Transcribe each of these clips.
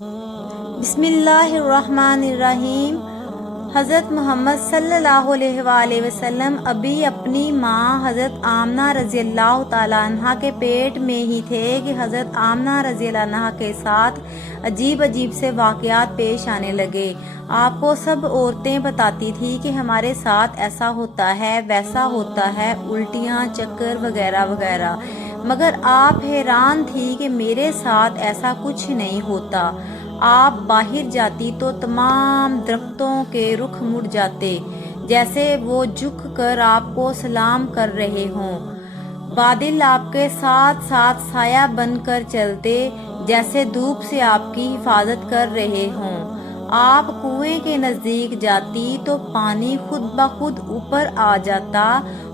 بسم اللہ الرحمن الرحیم۔ حضرت محمد صلی اللہ علیہ وآلہ وسلم ابھی اپنی ماں حضرت آمنہ رضی اللہ تعالیٰ عنہ کے پیٹ میں ہی تھے کہ حضرت آمنہ رضی اللہ عنہ کے ساتھ عجیب سے واقعات پیش آنے لگے۔ آپ کو سب عورتیں بتاتی تھی کہ ہمارے ساتھ ایسا ہوتا ہے، ویسا ہوتا ہے، الٹیاں، چکر وغیرہ وغیرہ، مگر آپ حیران تھی کہ میرے ساتھ ایسا کچھ نہیں ہوتا۔ آپ باہر جاتی تو تمام درختوں کے رخ مڑ جاتے، جیسے وہ جھک کر آپ کو سلام کر رہے ہوں۔ بادل آپ کے ساتھ ساتھ سایہ بن کر چلتے، جیسے دھوپ سے آپ کی حفاظت کر رہے ہوں۔ آپ کنویں کے نزدیک جاتی تو پانی خود بخود اوپر آ جاتا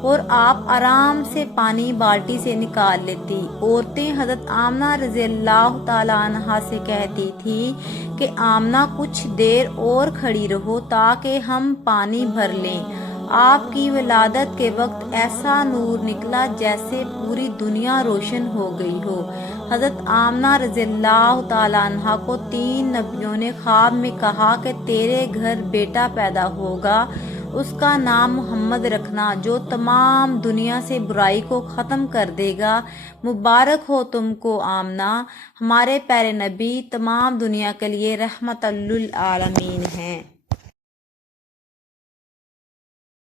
اور آپ آرام سے پانی بالٹی سے نکال لیتی۔ عورتیں حضرت آمنہ رضی اللہ تعالیٰ عنہا سے کہتی تھی کہ آمنہ کچھ دیر اور کھڑی رہو تاکہ ہم پانی بھر لیں۔ آپ کی ولادت کے وقت ایسا نور نکلا جیسے پوری دنیا روشن ہو گئی ہو۔ حضرت آمنہ رضی اللہ تعالیٰ عنہا کو 3 نبیوں نے خواب میں کہا کہ تیرے گھر بیٹا پیدا ہوگا، اس کا نام محمد رکھنا، جو تمام دنیا سے برائی کو ختم کر دے گا۔ مبارک ہو تم کو آمنہ، ہمارے پیارے نبی تمام دنیا کے لیے رحمت للعالمین ہیں۔